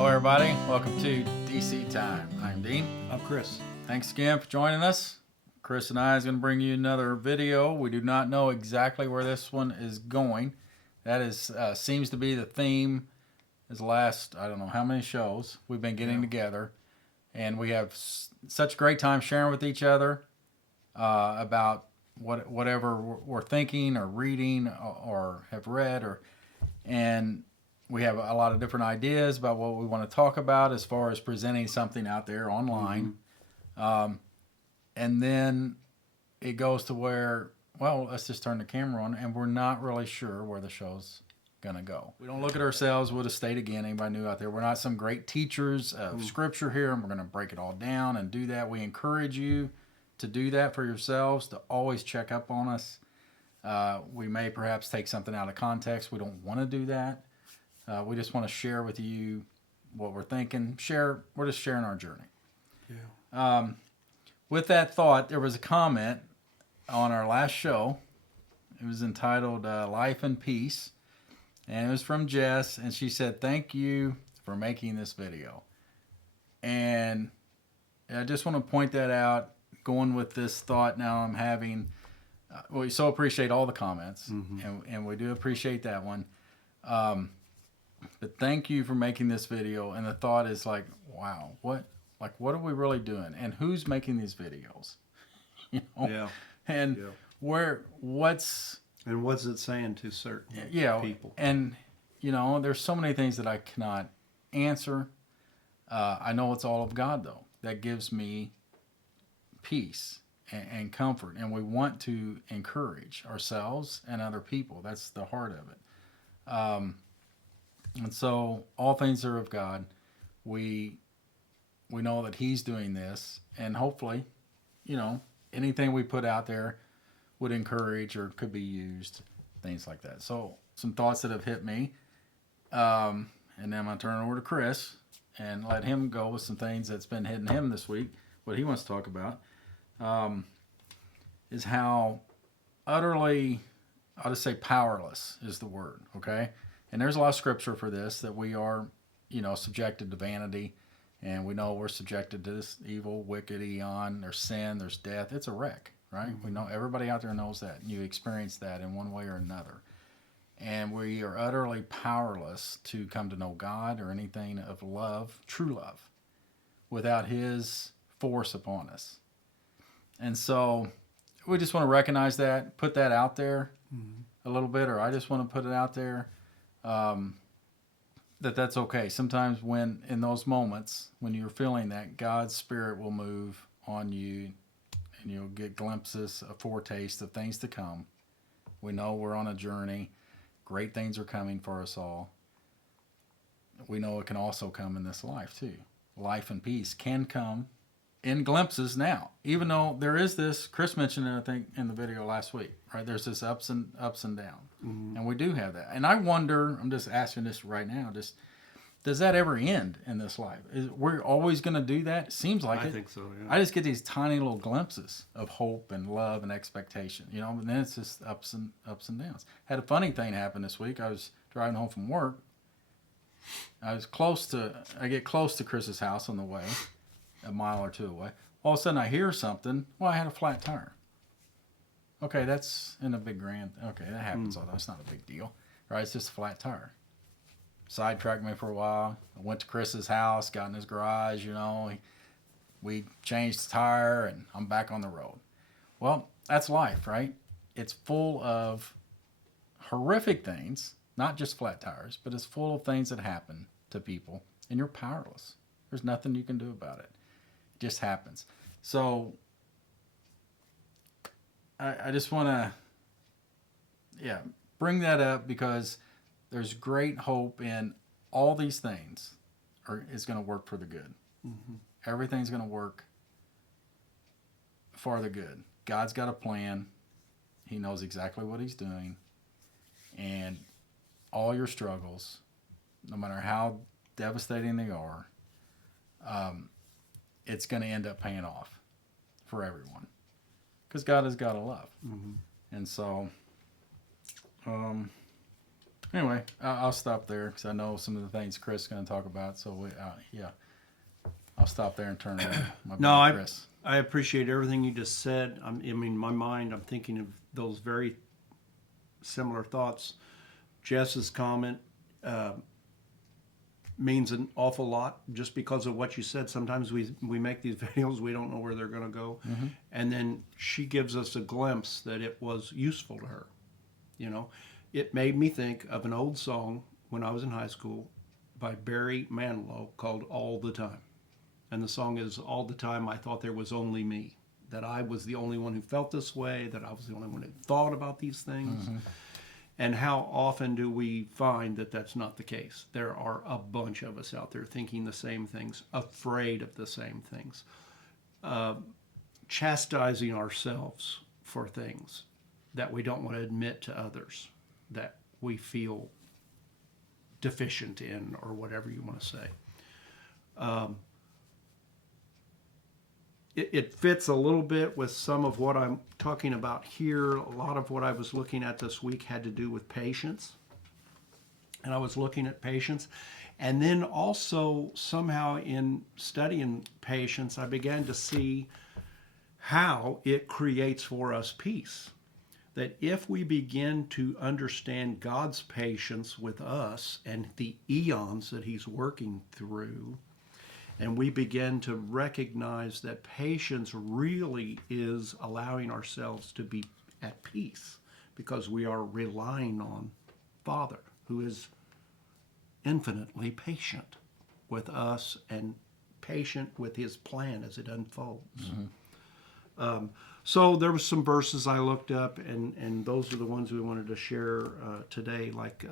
Hello, everybody. Welcome to DC Time. I'm Dean. I'm Chris. Thanks again for joining us. Chris and I is going to bring you another video. We do not know exactly where this one is going. That is seems to be the theme. Is the last, I don't know how many shows we've been getting together, and we have such a great time sharing with each other about whatever we're thinking or reading or have read, and we have a lot of different ideas about what we want to talk about as far as presenting something out there online. And then it goes to where, well, let's just turn the camera on, and we're not really sure where the show's going to go. We don't look at ourselves with a state again, anybody new out there. We're not some great teachers of Scripture here, and we're going to break it all down and do that. We encourage you to do that for yourselves, to always check up on us. We may perhaps take something out of context. We don't want to do that. We just want to share with you what we're thinking. We're just sharing our journey. Yeah. With that thought, there was a comment on our last show. It was entitled Life and Peace. And it was from Jess. And she said, "Thank you for making this video." And I just want to point that out, going with this thought now I'm having. We so appreciate all the comments. And we do appreciate that one. But thank you for making this video. And the thought is like, wow, what are we really doing? And who's making these videos? You know? Yeah. And what's it saying to certain people? And, you know, there's so many things that I cannot answer. I know it's all of God, though. That gives me peace and comfort. And we want to encourage ourselves and other people. That's the heart of it. And so all things are of God. We know that He's doing this, and hopefully, you know, anything we put out there would encourage or could be used, things like that. So some thoughts that have hit me, and then I'm going to turn it over to Chris and let him go with some things that's been hitting him this week. What he wants to talk about is how utterly, I'll just say powerless is the word, okay? And there's a lot of scripture for this, that we are, you know, subjected to vanity, and we know we're subjected to this evil, wicked eon. There's sin, there's death. It's a wreck, right? We know, everybody out there knows that. You experience that in one way or another. And we are utterly powerless to come to know God or anything of love, true love, without His force upon us. And so we just want to recognize that, put that out there a little bit, or I just want to put it out there. That's okay. Sometimes when in those moments when you're feeling that, God's Spirit will move on you, and you'll get glimpses, a foretaste of things to come. We know we're on a journey. Great things are coming for us all. We know it can also come in this life too. Life and peace can come in glimpses now, even though there is this. Chris mentioned it, I think, in the video last week, right? There's this ups and downs, and we do have that. And I wonder, I'm just asking this right now, just does that ever end in this life? We're always going to do that? It seems like it. I think so, yeah. I just get these tiny little glimpses of hope and love and expectation, you know, and then it's just ups and downs. Had a funny thing happen this week. I was driving home from work. I get close to Chris's house on the way, a mile or two away. All of a sudden I hear something. Well, I had a flat tire. Okay, that's in a big grand. Okay, that happens all the time. It's not a big deal, right? It's just a flat tire. Sidetracked me for a while. I went to Chris's house, got in his garage, you know. We changed the tire, and I'm back on the road. Well, that's life, right? It's full of horrific things, not just flat tires, but it's full of things that happen to people, and you're powerless. There's nothing you can do about it. It just happens. So I just want to, bring that up, because there's great hope in all these things is going to work for the good. Everything's going to work for the good. God's got a plan. He knows exactly what He's doing. And all your struggles, no matter how devastating they are, it's going to end up paying off for everyone, because God has got to love. And so Anyway, I'll stop there because I know some of the things Chris is going to talk about. So I'll stop there and turn it over. No, Chris. I appreciate everything you just said. I mean, in my mind, I'm thinking of those very similar thoughts. Jess's comment means an awful lot just because of what you said. Sometimes we make these videos, we don't know where they're going to go. Mm-hmm. And then she gives us a glimpse that it was useful to her. It made me think of an old song when I was in high school by Barry Manilow called All the Time. And the song is, all the time I thought there was only me, that I was the only one who felt this way, that I was the only one who thought about these things. Mm-hmm. And how often do we find that that's not the case? There are a bunch of us out there thinking the same things, afraid of the same things, chastising ourselves for things that we don't want to admit to others, that we feel deficient in, or whatever you want to say. It fits a little bit with some of what I'm talking about here. A lot of what I was looking at this week had to do with patience. And I was looking at patience. And then also somehow in studying patience, I began to see how it creates for us peace. That if we begin to understand God's patience with us and the eons that he's working through, and we begin to recognize that patience really is allowing ourselves to be at peace because we are relying on Father, who is infinitely patient with us and patient with his plan as it unfolds. Mm-hmm. So there were some verses I looked up, and those are the ones we wanted to share today, like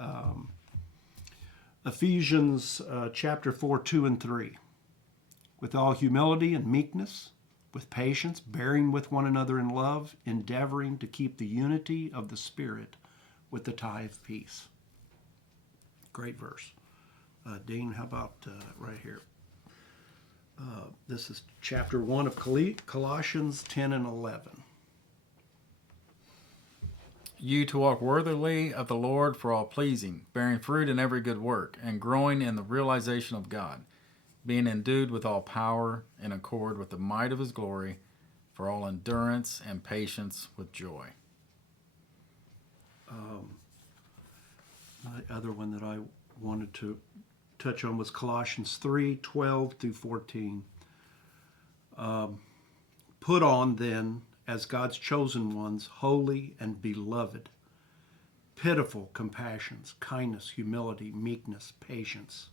Ephesians chapter 4, 2 and 3. With all humility and meekness, with patience, bearing with one another in love, endeavoring to keep the unity of the Spirit with the tie of peace. Great verse. Dean, how about right here? This is chapter 1 of Colossians 10 and 11. You to walk worthily of the Lord for all pleasing, bearing fruit in every good work, and growing in the realization of God, being endued with all power in accord with the might of his glory, for all endurance and patience with joy. The other one that I wanted to touch on was Colossians 3, 12 through 14. Put on then, as God's chosen ones, holy and beloved, pitiful compassions, kindness, humility, meekness, patience,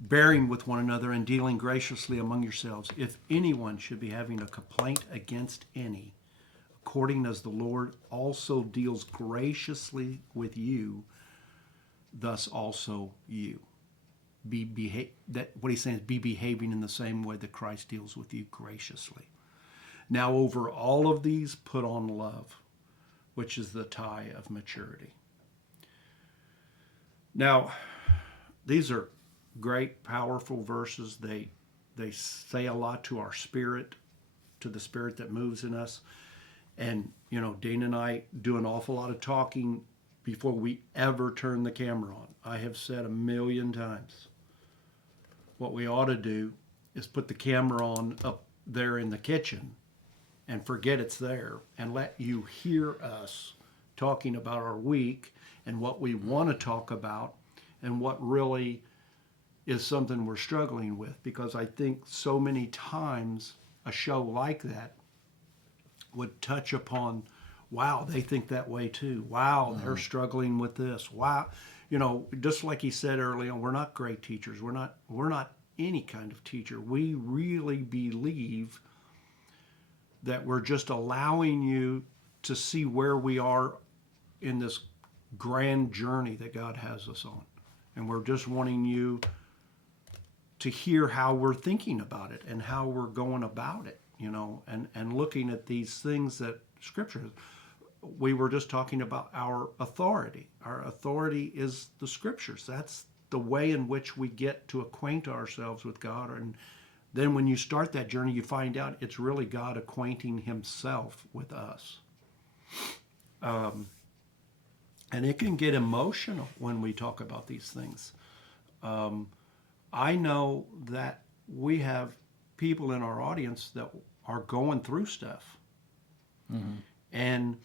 bearing with one another and dealing graciously among yourselves, if anyone should be having a complaint against any, according as the Lord also deals graciously with you, thus also you. What he's saying is be behaving in the same way that Christ deals with you graciously. Now over all of these, put on love, which is the tie of maturity. Now, these are great, powerful verses. They say a lot to our spirit, to the spirit that moves in us. And, Dean and I do an awful lot of talking before we ever turn the camera on. I have said 1,000,000 times, what we ought to do is put the camera on up there in the kitchen and forget it's there and let you hear us talking about our week and what we want to talk about and what really is something we're struggling with, because I think so many times a show like that would touch upon, wow, they think that way too. Wow, they're struggling with this. Wow, just like he said early on, we're not great teachers. We're not any kind of teacher. We really believe that we're just allowing you to see where we are in this grand journey that God has us on. And we're just wanting you to hear how we're thinking about it and how we're going about it, and looking at these things that Scripture, we were just talking about our authority. Our authority is the Scriptures. That's the way in which we get to acquaint ourselves with God. And then when you start that journey, you find out it's really God acquainting himself with us. And it can get emotional when we talk about these things. I know that we have people in our audience that are going through stuff. Mm-hmm. And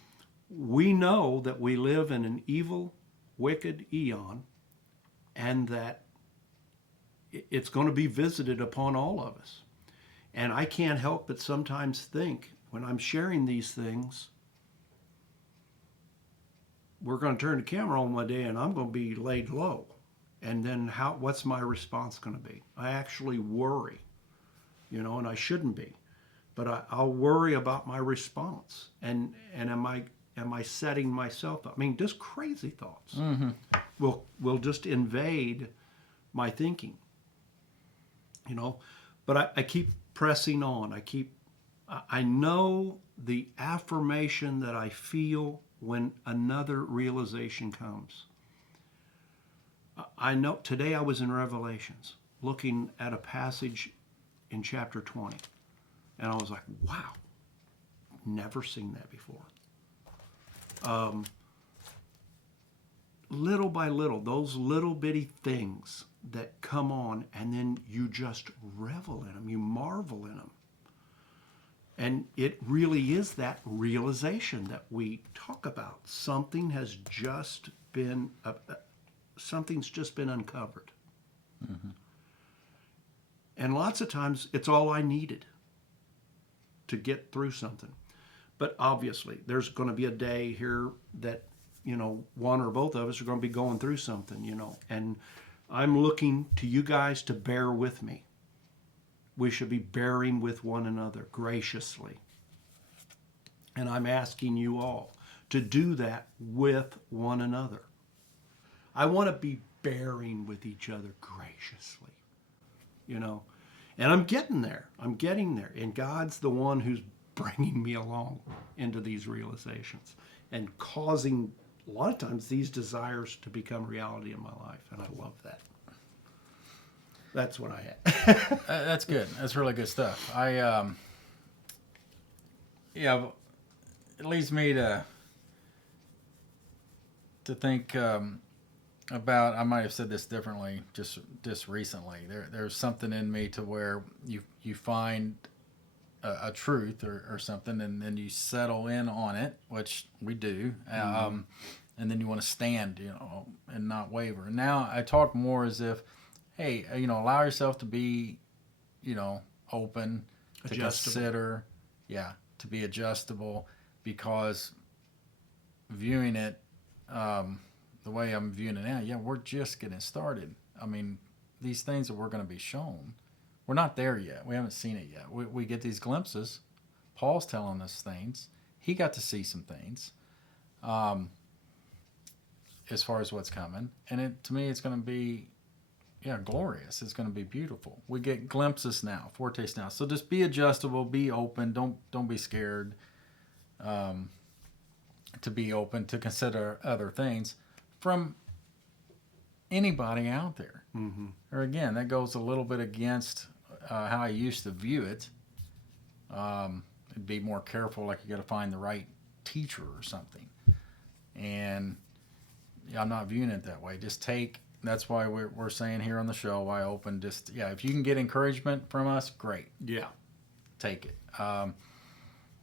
we know that we live in an evil, wicked eon, and that it's going to be visited upon all of us. And I can't help but sometimes think when I'm sharing these things, we're going to turn the camera on one day and I'm going to be laid low. And then what's my response going to be? I actually worry, and I shouldn't be. But I'll worry about my response. And am I setting myself up? I mean, just crazy thoughts Mm-hmm. will just invade my thinking. But I keep pressing on. I know the affirmation that I feel when another realization comes. I know today I was in Revelations looking at a passage in chapter 20, and I was like, wow, never seen that before. Little by little, those little bitty things that come on, and then you just revel in them, you marvel in them. And it really is that realization that we talk about. Something's just been uncovered. Mm-hmm. And lots of times it's all I needed to get through something. But obviously, there's going to be a day here that, one or both of us are going to be going through something, and I'm looking to you guys to bear with me. We should be bearing with one another graciously. And I'm asking you all to do that with one another. I want to be bearing with each other graciously, And I'm getting there. And God's the one who's bringing me along into these realizations and causing, a lot of times, these desires to become reality in my life. And I love that. That's what I had. That's good. That's really good stuff. It leads me to think about. I might have said this differently just recently. There's something in me to where you find a truth or something, and then you settle in on it, which we do, and then you want to stand, and not waver. Now I talk more as if, hey, allow yourself to be, open, to consider, to be adjustable, because viewing it the way I'm viewing it now, we're just getting started. I mean, these things that we're going to be shown, we're not there yet. We haven't seen it yet. We get these glimpses. Paul's telling us things. He got to see some things as far as what's coming. And to me, it's going to be, glorious. It's going to be beautiful. We get glimpses now, foretastes now. So just be adjustable, be open. Don't be scared to be open, to consider other things from anybody out there. Mm-hmm. Or again, that goes a little bit against how I used to view it. Be more careful, like you got to find the right teacher or something. And I'm not viewing it that way. Just take. That's why we're saying here on the show, why open. Just if you can get encouragement from us, great. Yeah, take it.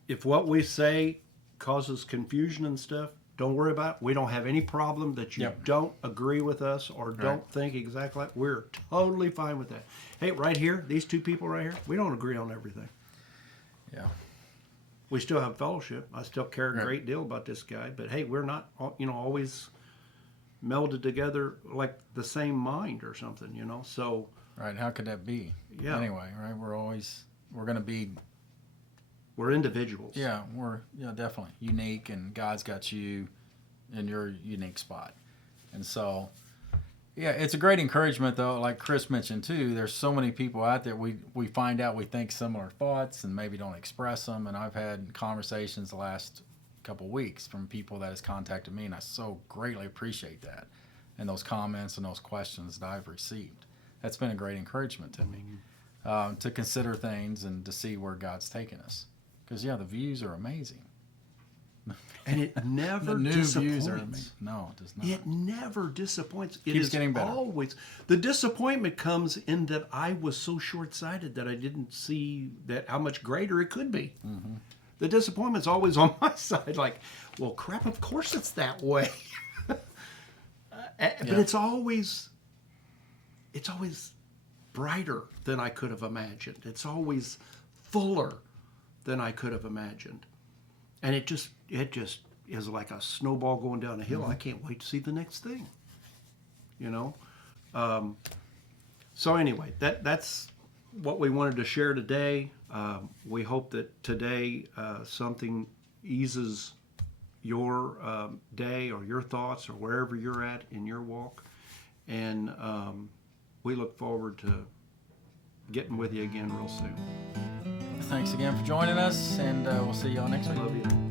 If what we say causes confusion and stuff, don't worry about it. We don't have any problem that you don't agree with us or don't think exactly like. We're totally fine with that. Hey, right here, these two people right here, we don't agree on everything. Yeah. We still have fellowship. I still care a great deal about this guy, but hey, we're not, always melded together like the same mind or something, So. Right. How could that be? Yeah. Anyway, right. We're going to be. We're individuals. Yeah, we're definitely unique, and God's got you in your unique spot. And so, it's a great encouragement, though. Like Chris mentioned, too, there's so many people out there. We find out we think similar thoughts and maybe don't express them. And I've had conversations the last couple weeks from people that has contacted me, and I so greatly appreciate that and those comments and those questions that I've received. That's been a great encouragement to me to consider things and to see where God's taken us. Because, the views are amazing. And it never The new views are disappoints. amazing. No, it does not. It never disappoints. It Keeps is getting better. always the disappointment comes in that I was so short-sighted that I didn't see that how much greater it could be. Mm-hmm. The disappointment's always on my side. Like, well, crap. Of course it's that way. But Yeah. it's always brighter than I could have imagined. It's always fuller than I could have imagined. And it just is like a snowball going down a hill. Mm-hmm. I can't wait to see the next thing. You know? So anyway, that's what we wanted to share today. We hope that today something eases your day or your thoughts or wherever you're at in your walk. And we look forward to getting with you again real soon. Thanks again for joining us, and we'll see y'all next week. Love you.